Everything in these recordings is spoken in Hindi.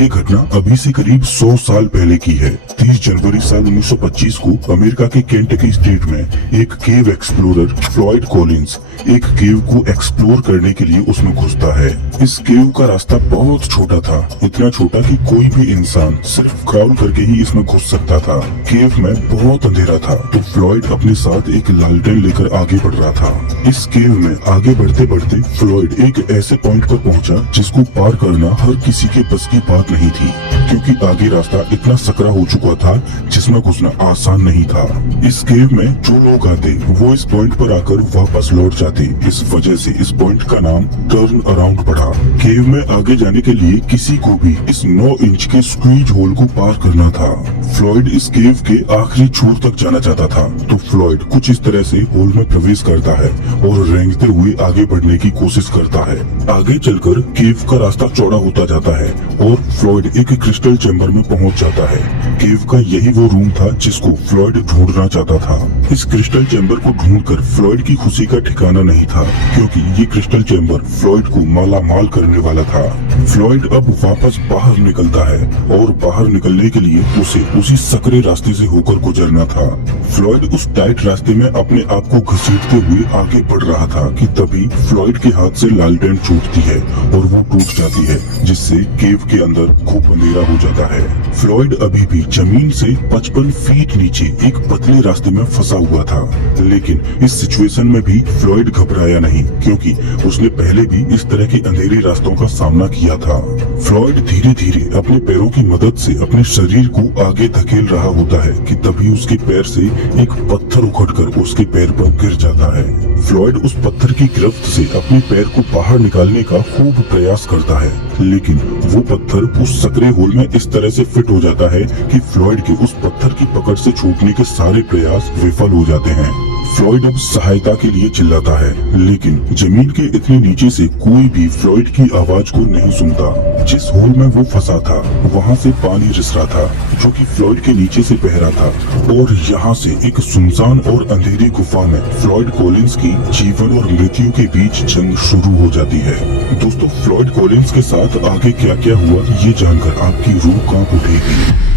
ये घटना अभी से करीब 100 साल पहले की है। 30 जनवरी साल 1925 को अमेरिका के केंटकी स्टेट में एक केव एक्सप्लोरर फ्लॉयड कॉलिंस एक केव को एक्सप्लोर करने के लिए उसमें घुसता है। इस केव का रास्ता बहुत छोटा था, इतना छोटा कि कोई भी इंसान सिर्फ क्राउल करके ही इसमें घुस सकता था। केव में बहुत अंधेरा था, तो फ्लॉयड अपने साथ एक लालटेन लेकर आगे बढ़ रहा था। इस केव में आगे बढ़ते बढ़ते फ्लॉयड एक ऐसे पॉइंट पर पहुंचा जिसको पार करना हर किसी के बस की बात नहीं थी, क्योंकि आगे रास्ता इतना सकरा हो चुका था जिसमें घुसना आसान नहीं था। इस केव में जो लोग आते वो इस पॉइंट पर आकर वापस लौट जाते। इस वजह से इस पॉइंट का नाम टर्न अराउंड पड़ा। केव में आगे जाने के लिए किसी को भी इस 9 इंच के स्क्वीज होल को पार करना था। फ्लॉयड इस केव के आखिरी छोर तक जाना चाहता था, तो फ्लॉयड कुछ इस तरह से होल में प्रवेश करता है और रेंगते हुए आगे बढ़ने की कोशिश करता है। आगे चलकर केव का रास्ता चौड़ा होता जाता है और फ्लॉयड एक क्रिस्टल चैम्बर में पहुंच जाता है। केव का यही वो रूम था जिसको फ्लॉयड ढूंढना चाहता था। इस क्रिस्टल चैम्बर को ढूंढकर फ्लॉयड की खुशी का ठिकाना नहीं था, क्योंकि ये क्रिस्टल चैम्बर फ्लॉयड को माला माल करने वाला था। फ्लॉयड अब वापस बाहर निकलता है और बाहर निकलने के लिए उसे उसी सकरे रास्ते से होकर गुजरना था। फ्लॉयड उस टाइट रास्ते में अपने आप को घसीटते हुए आगे बढ़ रहा था कि तभी फ्लॉयड के हाथ से लालटेन छूटती है और वो टूट जाती है, जिससे केव के अंदर खूब अंधेरा हो जाता है। फ्लॉयड अभी भी जमीन से 55 फीट नीचे एक पतले रास्ते में फंसा हुआ था, लेकिन इस सिचुएशन में भी फ्लॉयड घबराया नहीं, क्योंकि उसने पहले भी इस तरह के अंधेरे रास्तों का सामना किया था। फ्लॉयड धीरे धीरे अपने पैरों की मदद से अपने शरीर को आगे धकेल रहा होता है कि तभी उसके पैर से एक पत्थर उखड़कर उसके पैर पर गिर जाता है। फ्लॉयड उस पत्थर की गिरफ्त से अपने पैर को बाहर निकालने का खूब प्रयास करता है, लेकिन वो पत्थर उस सकरे होल में इस तरह से फिट हो जाता है कि फ्लॉयड के उस पत्थर की पकड़ से छूटने के सारे प्रयास विफल हो जाते हैं। फ्लॉयड अब सहायता के लिए चिल्लाता है, लेकिन जमीन के इतने नीचे से कोई भी फ्लॉयड की आवाज को नहीं सुनता। जिस होल में वो फंसा था वहाँ से पानी रिस रहा था, जो कि फ्लॉयड के नीचे से बह रहा था, और यहाँ से एक सुनसान और अंधेरी गुफा में फ्लॉयड कॉलिंस की जीवन और मृत्यु के बीच जंग शुरू हो जाती है। दोस्तों, फ्लॉयड कॉलिंस के साथ आगे क्या क्या हुआ ये जानकर आपकी रूह कांप उठेगी।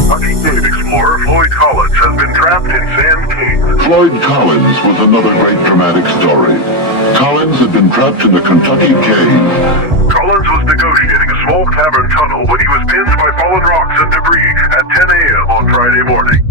Lucky cave explorer Floyd Collins has been trapped in Sand Cave. Floyd Collins was another great dramatic story. Collins had been trapped in the Kentucky cave. Collins was negotiating a small cavern tunnel when he was pinned by fallen rocks and debris at 10 a.m. on Friday morning.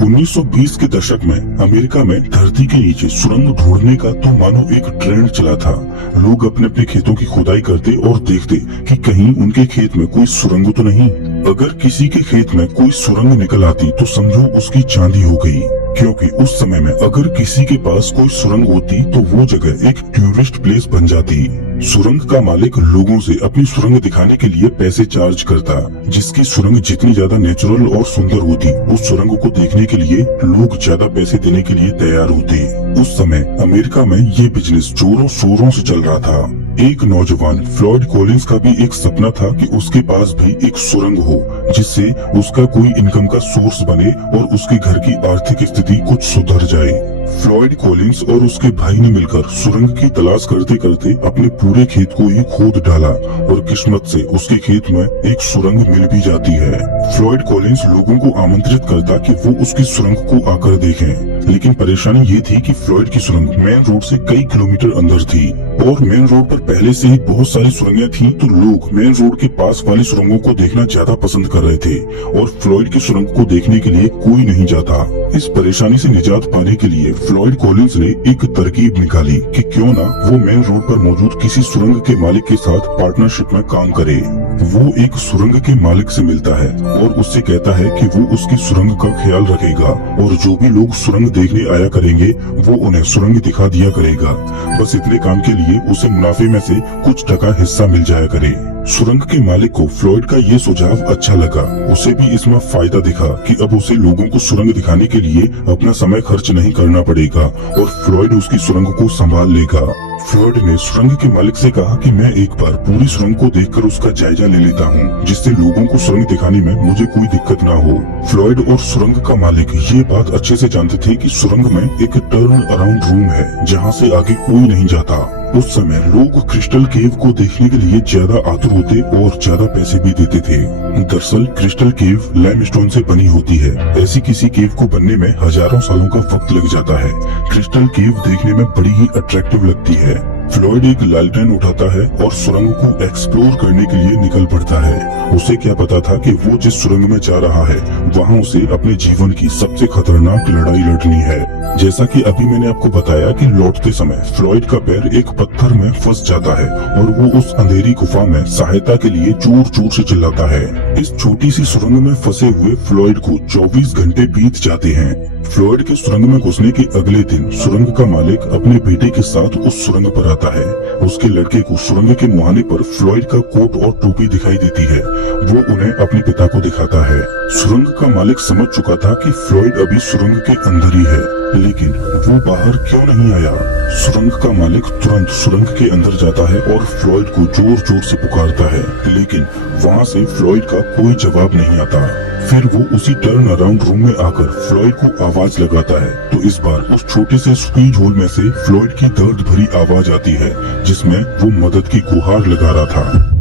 1920 के दशक में अमेरिका में धरती के नीचे सुरंग ढूंढने का तो मानो एक ट्रेंड चला था। लोग अपने अपने खेतों की खुदाई करते और देखते कि कहीं उनके खेत में कोई सुरंग तो नहीं। अगर किसी के खेत में कोई सुरंग निकल आती तो समझो उसकी चांदी हो गई, क्योंकि उस समय में अगर किसी के पास कोई सुरंग होती तो वो जगह एक टूरिस्ट प्लेस बन जाती। सुरंग का मालिक लोगों से अपनी सुरंग दिखाने के लिए पैसे चार्ज करता। जिसकी सुरंग जितनी ज्यादा नेचुरल और सुंदर होती, उस सुरंग को देखने के लिए लोग ज्यादा पैसे देने के लिए तैयार होते। उस समय अमेरिका में ये बिजनेस जोरों शोरों से चल रहा था। एक नौजवान फ्लॉयड कॉलिंस का भी एक सपना था कि उसके पास भी एक सुरंग हो, जिससे उसका कोई इनकम का सोर्स बने और उसके घर की आर्थिक स्थिति कुछ सुधर जाए। फ्लॉयड कॉलिंस और उसके भाई ने मिलकर सुरंग की तलाश करते करते अपने पूरे खेत को ही खोद डाला और किस्मत से उसके खेत में एक सुरंग मिल भी जाती है। फ्लॉयड कॉलिंस लोगों को आमंत्रित करता कि वो उसकी सुरंग को आकर देखें, लेकिन परेशानी ये थी कि फ्लॉयड की सुरंग मेन रोड से कई किलोमीटर अंदर थी और मेन रोड पर पहले से ही बहुत सारी सुरंगें थी, तो लोग मेन रोड के पास वाली सुरंगों को देखना ज्यादा पसंद कर रहे थे और फ्लॉयड की सुरंग को देखने के लिए कोई नहीं जाता। इस परेशानी से निजात पाने के लिए फ्लॉयड कॉलिंस ने एक तरकीब निकाली कि क्यों ना वो मेन रोड पर मौजूद किसी सुरंग के मालिक के साथ पार्टनरशिप में काम करे। वो एक सुरंग के मालिक से मिलता है और उससे कहता है कि वो उसकी सुरंग का ख्याल रखेगा और जो भी लोग सुरंग देखने आया करेंगे वो उन्हें सुरंग दिखा दिया करेगा। बस इतने काम के लिए उसे मुनाफे में से कुछ टका हिस्सा मिल जाया करे। सुरंग के मालिक को फ्लॉयड का ये सुझाव अच्छा लगा। उसे भी इसमें फायदा दिखा कि अब उसे लोगों को सुरंग दिखाने के लिए अपना समय खर्च नहीं करना पड़ेगा और फ्लॉयड उसकी सुरंग को संभाल लेगा। फ्लॉयड ने सुरंग के मालिक से कहा कि मैं एक बार पूरी सुरंग को देखकर उसका जायजा ले लेता हूँ, जिससे लोगों को सुरंग दिखाने में मुझे कोई दिक्कत ना हो। फ्लॉयड और सुरंग का मालिक ये बात अच्छे से जानते थे कि सुरंग में एक टर्न अराउंड रूम है जहाँ से आगे कोई नहीं जाता उस समय लोग क्रिस्टल केव को देखने के लिए ज्यादा आतुर होते और ज्यादा पैसे भी देते थे। दरअसल क्रिस्टल केव लाइमस्टोन से बनी होती है। ऐसी किसी केव को बनने में हजारों सालों का वक्त लग जाता है। क्रिस्टल केव देखने में बड़ी ही अट्रैक्टिव लगती है। फ्लॉयड एक लालटेन उठाता है और सुरंग को एक्सप्लोर करने के लिए निकल पड़ता है। उसे क्या पता था कि वो जिस सुरंग में जा रहा है वहाँ उसे अपने जीवन की सबसे खतरनाक लड़ाई लड़नी है। जैसा कि अभी मैंने आपको बताया कि लौटते समय फ्लॉयड का पैर एक पत्थर में फंस जाता है और वो उस अंधेरी गुफा में सहायता के लिए जोर जोर से चिल्लाता है। इस छोटी सी सुरंग में फंसे हुए फ्लॉयड को 24 घंटे बीत जाते हैं। फ्लॉयड के सुरंग में घुसने के अगले दिन सुरंग का मालिक अपने बेटे के साथ उस सुरंग पर आता है। उसके लड़के को सुरंग के मुहाने पर फ्लॉयड का कोट और टोपी दिखाई देती है। वो उन्हें अपने पिता को दिखाता है। सुरंग का मालिक समझ चुका था कि फ्लॉयड अभी सुरंग के अंदर ही है, लेकिन वो बाहर क्यों नहीं आया। सुरंग का मालिक तुरंत सुरंग के अंदर जाता है और फ्लॉयड को जोर जोर से पुकारता है, लेकिन वहाँ से फ्लॉयड का कोई जवाब नहीं आता। फिर वो उसी टर्न अराउंड रूम में आकर फ्लॉयड को आवाज लगाता है, तो इस बार उस छोटे से स्क्वीज होल में से फ्लॉयड की दर्द भरी आवाज आती है, जिसमें वो मदद की गुहार लगा रहा था।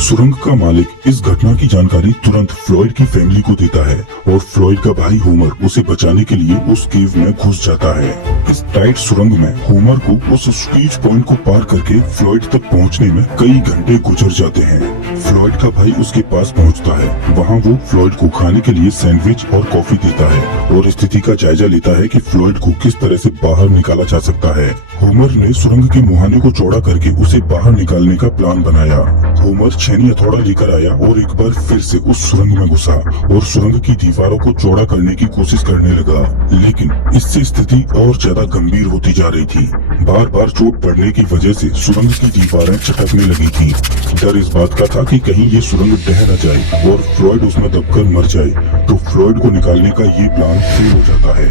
सुरंग का मालिक इस घटना की जानकारी तुरंत फ्लॉयड की फैमिली को देता है और फ्लॉयड का भाई होमर उसे बचाने के लिए उस केव में घुस जाता है। इस टाइट सुरंग में होमर को उस स्क्वीज पॉइंट को पार करके फ्लॉयड तक पहुंचने में कई घंटे गुजर जाते हैं। फ्लॉयड का भाई उसके पास पहुंचता है। वहां वो फ्लॉयड को खाने के लिए सैंडविच और कॉफी देता है और स्थिति का जायजा लेता है कि फ्लॉयड को किस तरह से बाहर निकाला जा सकता है। होमर ने सुरंग के मुहाने को चौड़ा करके उसे बाहर निकालने का प्लान बनाया। होमर छेनी हथौड़ा लेकर आया और एक बार फिर से उस सुरंग में घुसा और सुरंग की दीवारों को चौड़ा करने की कोशिश करने लगा, लेकिन इससे स्थिति और ज्यादा गंभीर होती जा रही थी। बार बार चोट पड़ने की वजह से सुरंग की दीवारें चटकने लगी थी। डर इस बात का था कि कहीं ये सुरंग ढह न जाए और फ्लॉयड उसमें दबकर मर जाए, तो फ्लॉयड को निकालने का ये प्लान फेल हो जाता है।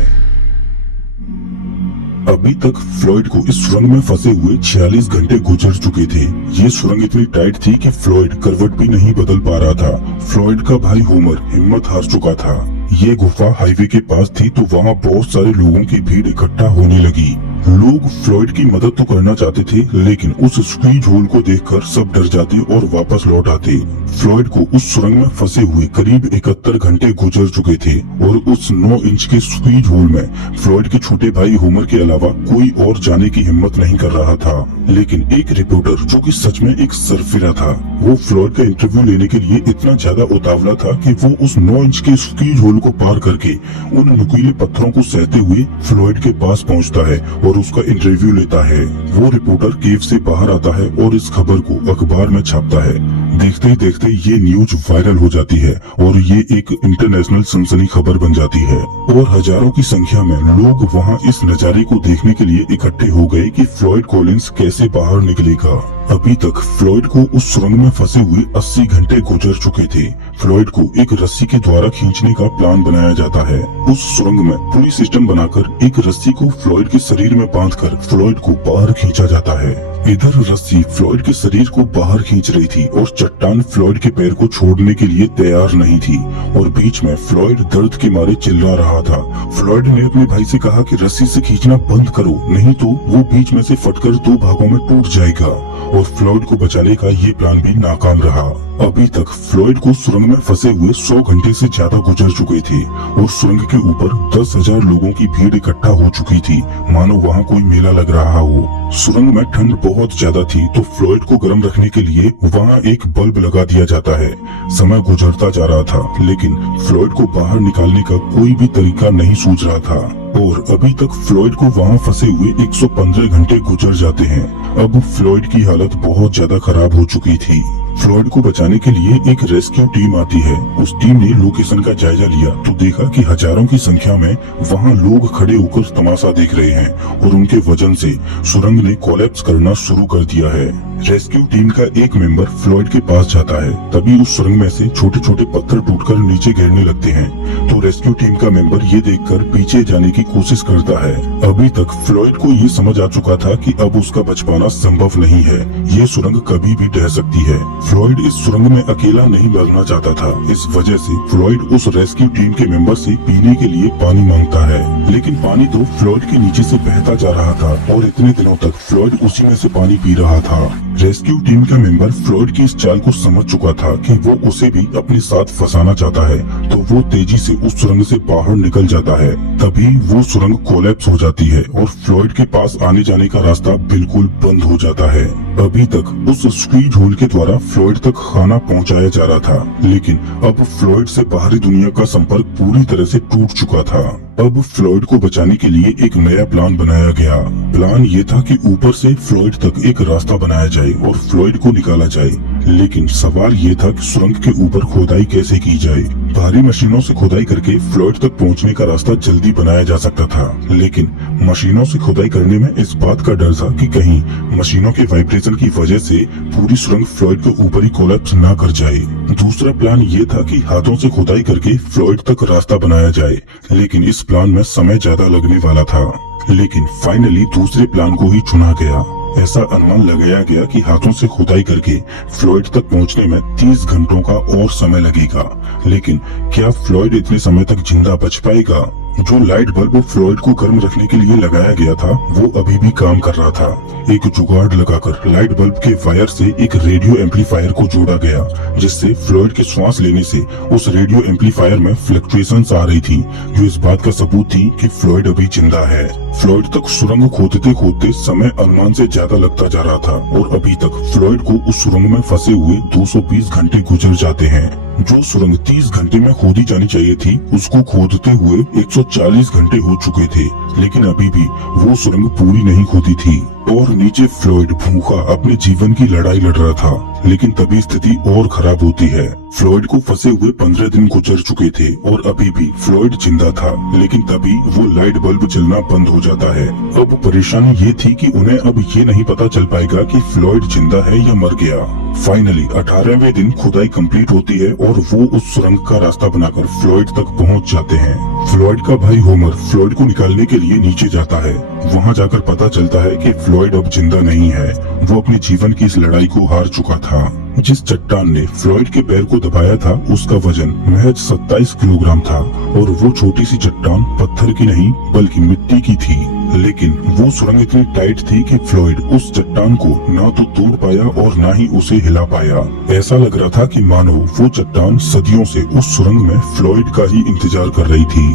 अभी तक फ्लॉयड को इस सुरंग में फंसे हुए 46 घंटे गुजर चुके थे। ये सुरंग इतनी टाइट थी कि फ्लॉयड करवट भी नहीं बदल पा रहा था। फ्लॉयड का भाई होमर हिम्मत हार चुका था। ये गुफा हाईवे के पास थी, तो वहाँ बहुत सारे लोगों की भीड़ इकट्ठा होने लगी। लोग फ्लॉयड की मदद तो करना चाहते थे, लेकिन उस स्क्वीज होल को देखकर सब डर जाते और वापस लौट आते। फ्लॉयड को उस सुरंग में फंसे हुए करीब 71 घंटे गुजर चुके थे और उस 9 इंच के स्क्वीज होल में फ्लॉयड के छोटे भाई होमर के अलावा कोई और जाने की हिम्मत नहीं कर रहा था। लेकिन एक रिपोर्टर, जो कि सच में एक सरफिरा था, वो फ्लॉयड का इंटरव्यू लेने के लिए इतना ज्यादा उतावला था कि वो उस 9 इंच के स्क्वीज होल को पार करके उन नुकीले पत्थरों को सहते हुए फ्लॉयड के पास पहुंचता है और उसका इंटरव्यू लेता है। वो रिपोर्टर केव से बाहर आता है और इस खबर को अखबार में छापता है। देखते ही देखते ये न्यूज वायरल हो जाती है और ये एक इंटरनेशनल सनसनी खबर बन जाती है और हजारों की संख्या में लोग वहाँ इस नजारे को देखने के लिए इकट्ठे हो गए कि फ्लॉयड कॉलिंस कैसे बाहर निकलेगा। अभी तक फ्लॉयड को उस सुरंग में फंसे हुए 80 घंटे गुजर चुके थे। फ्लॉयड को एक रस्सी के द्वारा खींचने का प्लान बनाया जाता है। उस सुरंग में पुली सिस्टम बनाकर एक रस्सी को फ्लॉयड के शरीर में बांधकर फ्लॉयड को बाहर खींचा जाता है। इधर रस्सी फ्लॉयड के शरीर को बाहर खींच रही थी और चट्टान फ्लॉयड के पैर को छोड़ने के लिए तैयार नहीं थी और बीच में फ्लॉयड दर्द के मारे चिल्ला रहा था। फ्लॉयड ने अपने भाई से कहा कि रस्सी से खींचना बंद करो, नहीं तो वो बीच में से फटकर 2 भागों में टूट जाएगा, और फ्लॉयड को बचाने का ये प्लान भी नाकाम रहा। अभी तक फ्लॉयड को सुरंग में फंसे हुए 100 घंटे से ज्यादा गुजर चुके थे और सुरंग के ऊपर 10,000 लोगों की भीड़ इकट्ठा हो चुकी थी, मानो वहाँ कोई मेला लग रहा हो। सुरंग में ठंड बहुत ज्यादा थी, तो फ्लॉयड को गर्म रखने के लिए वहाँ एक बल्ब लगा दिया जाता है। समय गुजरता जा रहा था, लेकिन फ्लॉयड को बाहर निकालने का कोई भी तरीका नहीं सूझ रहा था और अभी तक फ्लॉयड को वहाँ फंसे हुए 115 घंटे गुजर जाते हैं। अब फ्लॉयड की हालत बहुत ज्यादा खराब हो चुकी थी। फ्लॉयड को बचाने के लिए एक रेस्क्यू टीम आती है। उस टीम ने लोकेशन का जायजा लिया तो देखा कि हजारों की संख्या में वहाँ लोग खड़े होकर तमाशा देख रहे हैं और उनके वजन से सुरंग ने कोलैप्स करना शुरू कर दिया है। रेस्क्यू टीम का एक मेंबर फ्लॉयड के पास जाता है, तभी उस सुरंग में से छोटे छोटे पत्थर टूटकर नीचे गिरने लगते हैं, तो तो रेस्क्यू टीम का मेंबर ये देखकर पीछे जाने की कोशिश करता है। अभी तक फ्लॉयड को ये समझ आ चुका था कि अब उसका बच पाना संभव नहीं है, ये सुरंग कभी भी ढह सकती है। फ्लॉयड इस सुरंग में अकेला नहीं मरना चाहता था, इस वजह से फ्लॉयड उस रेस्क्यू टीम के मेंबर से पीने के लिए पानी मांगता है, लेकिन पानी तो फ्लॉयड के नीचे से बहता जा रहा था और इतने दिनों तक फ्लॉयड उसी में से पानी पी रहा था। रेस्क्यू टीम का मेंबर फ्लॉयड की इस चाल को समझ चुका था कि वो उसे भी अपने साथ फंसाना चाहता है, तो वो तेजी से उस सुरंग से बाहर निकल जाता है। तभी वो सुरंग कोलैप्स हो जाती है और फ्लॉयड के पास आने जाने का रास्ता बिल्कुल बंद हो जाता है। अभी तक उस स्क्वीज होल के द्वारा फ्लॉयड तक खाना पहुंचाया जा रहा था, लेकिन अब फ्लॉयड से बाहरी दुनिया का संपर्क पूरी तरह से टूट चुका था। अब फ्लॉयड को बचाने के लिए एक नया प्लान बनाया गया। प्लान ये था कि ऊपर से फ्लॉयड तक एक रास्ता बनाया जाए और फ्लॉयड को निकाला जाए, लेकिन सवाल ये था कि सुरंग के ऊपर खोदाई कैसे की जाए। भारी मशीनों से खोदाई करके फ्लॉयड तक पहुंचने का रास्ता जल्दी बनाया जा सकता था, लेकिन मशीनों से खोदाई करने में इस बात का डर था कि कहीं मशीनों के वाइब्रेशन की वजह से पूरी सुरंग फ्लॉयड के ऊपर ही कोलैप्स ना कर जाए। दूसरा प्लान ये था कि हाथों से खोदाई करके फ्लॉयड तक रास्ता बनाया जाए, लेकिन इस प्लान में समय ज्यादा लगने वाला था। लेकिन फाइनली दूसरे प्लान को ही चुना गया। ऐसा अनुमान लगाया गया कि हाथों से खुदाई करके फ्लॉयड तक पहुंचने में 30 घंटों का और समय लगेगा, लेकिन क्या फ्लॉयड इतने समय तक जिंदा बच पाएगा? जो लाइट बल्ब फ्लॉयड को गर्म रखने के लिए लगाया गया था वो अभी भी काम कर रहा था। एक जुगाड़ लगाकर लाइट बल्ब के वायर से एक रेडियो एम्पलीफायर को जोड़ा गया, जिससे फ्लॉयड के श्वास लेने से उस रेडियो एम्पलीफायर में फ्लक्चुएशंस आ रही थी, जो इस बात का सबूत थी कि फ्लॉयड अभी जिंदा है। फ्लॉयड तक सुरंग खोदते खोदते समय अनुमान से ज्यादा लगता जा रहा था और अभी तक फ्लॉयड को उस सुरंग में फंसे हुए 220 घंटे गुजर जाते हैं। जो सुरंग 30 घंटे में खोदी जानी चाहिए थी, उसको खोदते हुए 140 घंटे हो चुके थे, लेकिन अभी भी वो सुरंग पूरी नहीं खोदी थी और नीचे फ्लॉयड भूखा अपने जीवन की लड़ाई लड़ रहा था। लेकिन तभी स्थिति और खराब होती है। फ्लॉयड को फंसे हुए 15 दिन गुजर चुके थे और अभी भी फ्लॉयड जिंदा था, लेकिन तभी वो लाइट बल्ब जलना बंद हो जाता है। अब परेशानी ये थी कि उन्हें अब ये नहीं पता चल पाएगा कि फ्लॉयड जिंदा है या मर गया। फाइनली 18वें दिन खुदाई कंप्लीट होती है और वो उस सुरंग का रास्ता बनाकर फ्लॉयड तक पहुंच जाते हैं। फ्लॉयड का भाई होमर फ्लॉयड को निकालने के लिए नीचे जाता है। वहां जाकर पता चलता है कि फ्लॉयड अब जिंदा नहीं है, वो अपने जीवन की इस लड़ाई को हार चुका था। जिस चट्टान ने फ्लॉयड के पैर को दबाया था उसका वजन महज 27 किलोग्राम था और वो छोटी सी चट्टान पत्थर की नहीं बल्कि मिट्टी की थी। लेकिन वो सुरंग इतनी टाइट थी कि फ्लॉयड उस चट्टान को ना तो तोड़ पाया और ना ही उसे हिला पाया। ऐसा लग रहा था कि मानो वो चट्टान सदियों से उस सुरंग में फ्लॉयड का ही इंतजार कर रही थी।